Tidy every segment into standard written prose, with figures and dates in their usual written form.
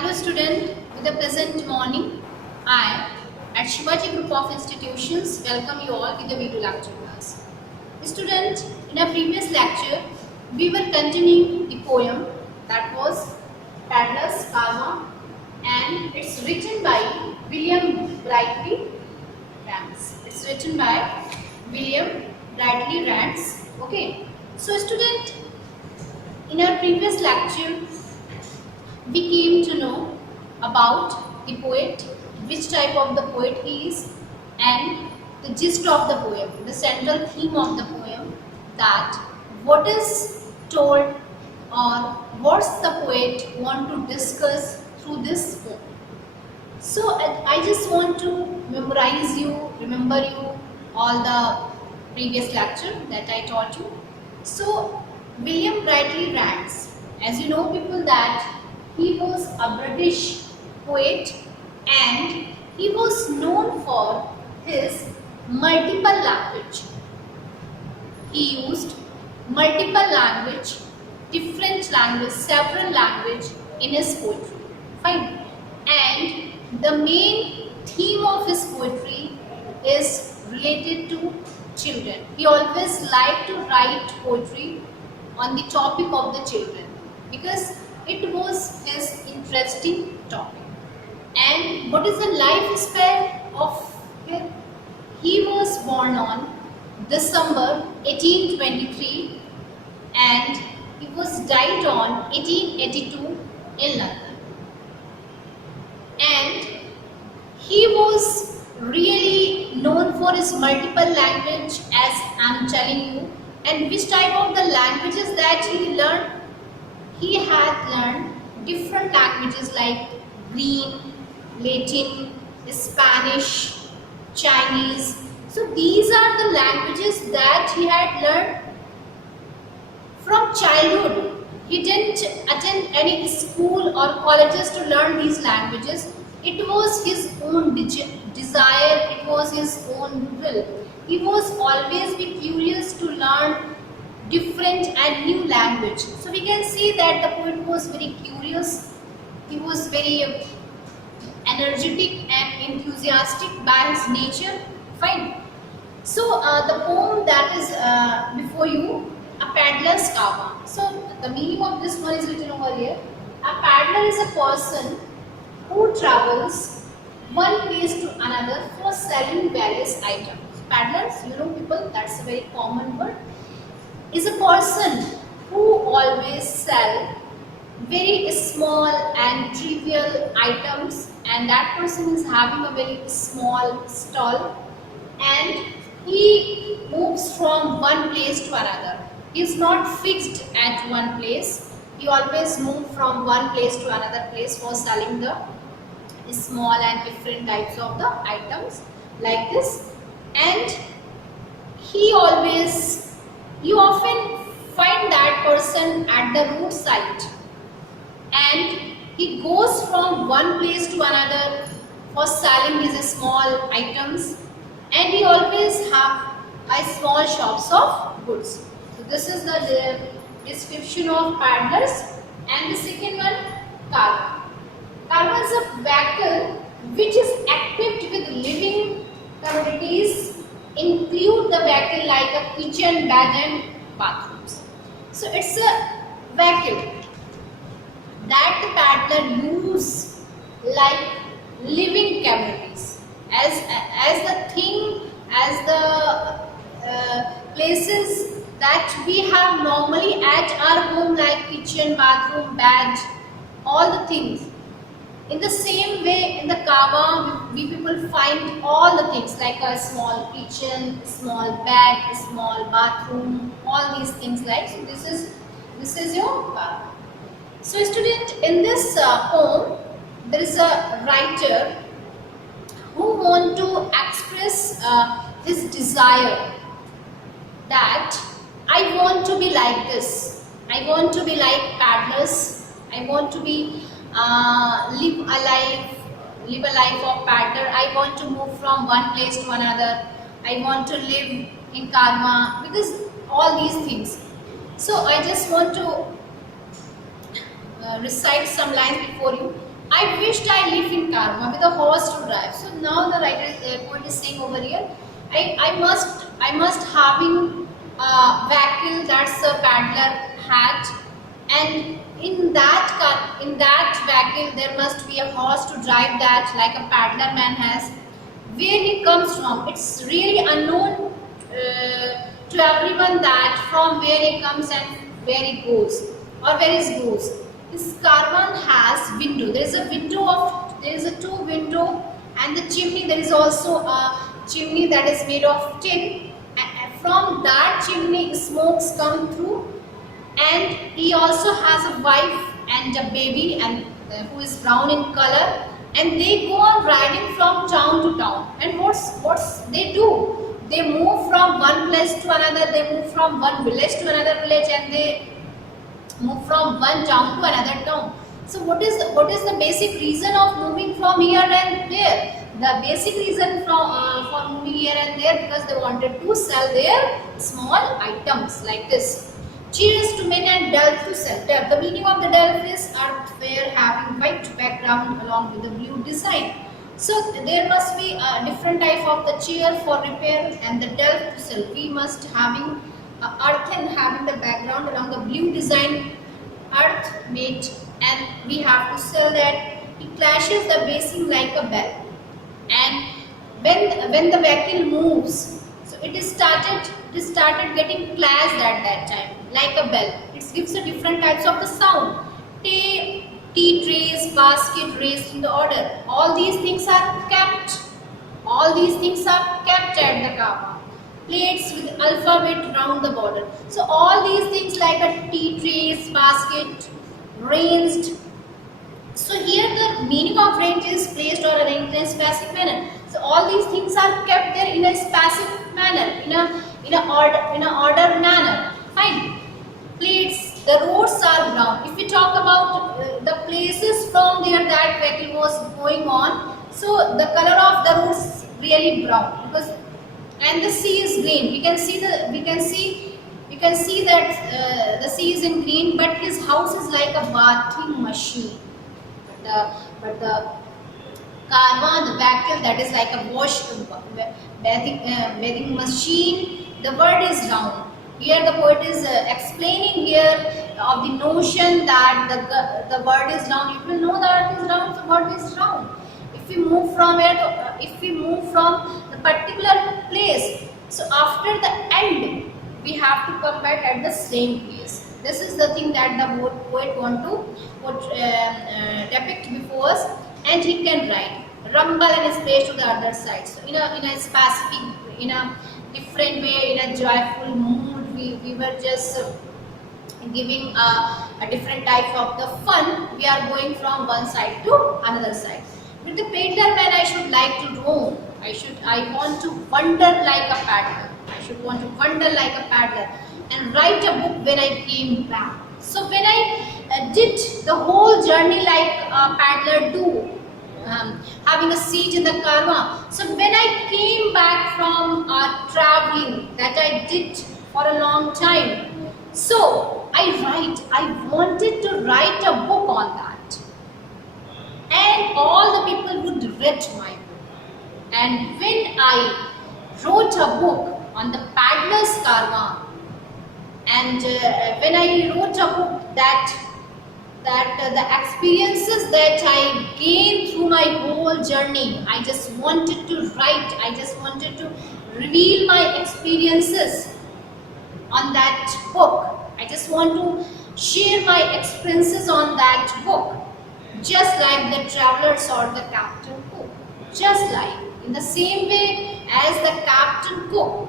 Hello student, with the present morning, I at Shivaji Group of Institutions welcome you all with the video lecture class. Student, in our previous lecture, we were continuing the poem that was Paddler's Karma and it's written by William Brightly Rance. It's written by William Brightly Rance. Okay. So student, in our previous lecture, we came to know about the poet, which type of the poet he is, and the gist of the poem, the central theme of the poem, that what is told or what's the poet want to discuss through this poem. So I just want to remember you all the previous lecture that I taught you. So William Brightly Rance, as you know people that he was a British poet and he was known for his multiple language. He used multiple language, different language, several language in his poetry. Fine. And the main theme of his poetry is related to children. He always liked to write poetry on the topic of the children because it was his interesting topic. And what is the lifespan of him? He was born on December 1823 and he was died on 1882 in London. And he was really known for his multiple language, as I am telling you. And which type of the languages that he learned? He had learned different languages like Greek, Latin, Spanish, Chinese. So these are the languages that he had learned from childhood. He didn't attend any school or colleges to learn these languages. It was his own desire, it was his own will. He was always be curious to learn different and new language. So we can see that the poet was very curious, he was very energetic and enthusiastic by his nature. Fine. So the poem that is before you, A Paddler's Karma. So the meaning of this one is written over here. A paddler is a person who travels one place to another for selling various items. Paddlers, you know people, that's a very common word, is a person who always sell very small and trivial items, and that person is having a very small stall and he moves from one place to another. He is not fixed at one place. He always moves from one place to another place for selling the small and different types of the items like this. And you often find that person at the roadside and he goes from one place to another for selling his small items, and he always have a small shops of goods. So this is the description of paddlers. And the second one, karma. Karma is a vehicle which is equipped with living commodities, include the vehicle like a kitchen, bed and bathrooms. So it's a vehicle that the paddler use like living commodities as the thing, as the places that we have normally at our home like kitchen, bathroom, bed, all the things. In the same way, in the Kaaba, we people find all the things like a small kitchen, small bed, small bathroom, all these things like. So this is your Kaaba. So student, in this poem, there is a writer who want to express his desire that I want to be like this. I want to be like paddlers. I want to be live a life of paddler. I want to move from one place to another. I want to live in karma, because all these things. So I just want to recite some lines before you. I wished I lived in Karma with a horse to drive. So now the writer, poet is saying over here, I must having a vehicle that's a paddler hat, and in that vehicle there must be a horse to drive that, like a paddler man has. Where he comes from, it's really unknown to everyone that from where he comes and where he goes or where he goes. This caravan has window. There is a two window, and the chimney. There is also a chimney that is made of tin, and from that chimney smokes come through. And he also has a wife and a baby, and who is brown in color, and they go on riding from town to town. And what's they do, they move from one place to another, they move from one village to another village, and they move from one town to another town. So what is the basic reason of moving from here and there? The basic reason for moving here and there, because they wanted to sell their small items like this. Cheers to men and delf to sell. Delf. The meaning of the delf is earthware having white background along with the blue design. So there must be a different type of the chair for repair and the delf to sell. We must having earth and having the background along the blue design, earth made, and we have to sell that. It clashes the basin like a bell, and when the vehicle moves, so it started getting clashed at that time like a bell. It gives a different types of the sound. Tea trays, basket raised in the order. All these things are kept. All these things are kept at the kava. Plates with alphabet round the border. So all these things like a tea trays, basket, raised. So here the meaning of range is placed or arranged in a specific manner. So all these things are kept there in a specific manner, in a order manner. Fine. Plates, the roads are brown. If we talk about the places from there that vehicle was going on, so the color of the roads is really brown, because and the sea is green. We can see that the sea is in green, but his house is like a bathing machine. But the karma, the vehicle, that is like a bathing machine. The word is round. Here the poet is explaining here of the notion that the word is round. You will know that it is round. The word is round. If we move from the particular place, so after the end, we have to come back at the same place. This is the thing that the poet want to depict before us, and he can write rumble and splash to the other side. So in a specific, in a different way, in a joyful mood, we were just giving a different type of the fun. We are going from one side to another side. With the painter man, I should like to roam. I want to wander like a paddler. I should want to wander like a paddler and write a book when I came back. So when I did the whole journey like a paddler do, having a seat in the karma. So when I came back from traveling that I did for a long time, so I wanted to write a book on that, and all the people would read my book. And when I wrote a book on the paddler's karma, and when I wrote a book that the experiences that I gained through my whole journey, I just wanted to write, I just wanted to reveal my experiences on that book. I just want to share my experiences on that book, just like the travelers or the Captain Cook. Just like in the same way as the Captain Cook.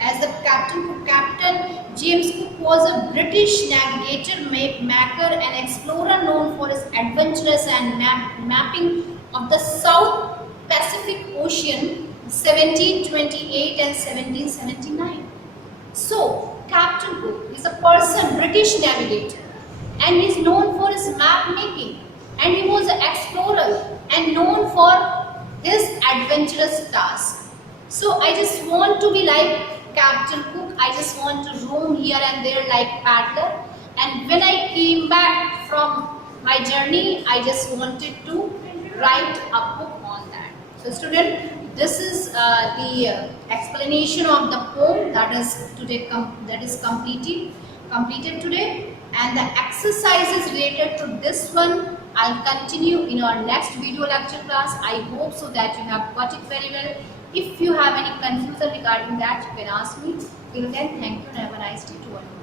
As the Captain James Cook was a British navigator, maker and explorer known for his adventures and mapping of the South Pacific Ocean 1728 and 1779. So, Captain Cook is a person, British navigator, and he is known for his map making, and he was an explorer and known for his adventurous task. So, I just want to be like Captain Cook. I just want to roam here and there like paddler. And when I came back from my journey, I just wanted to write a book on that. So student, this is the explanation of the poem that is today completed today, and the exercises related to this one I'll continue in our next video lecture class. I hope so that you have got it very well. If you have any confusion regarding that, you can ask me. Till then, thank you and have a nice day to all.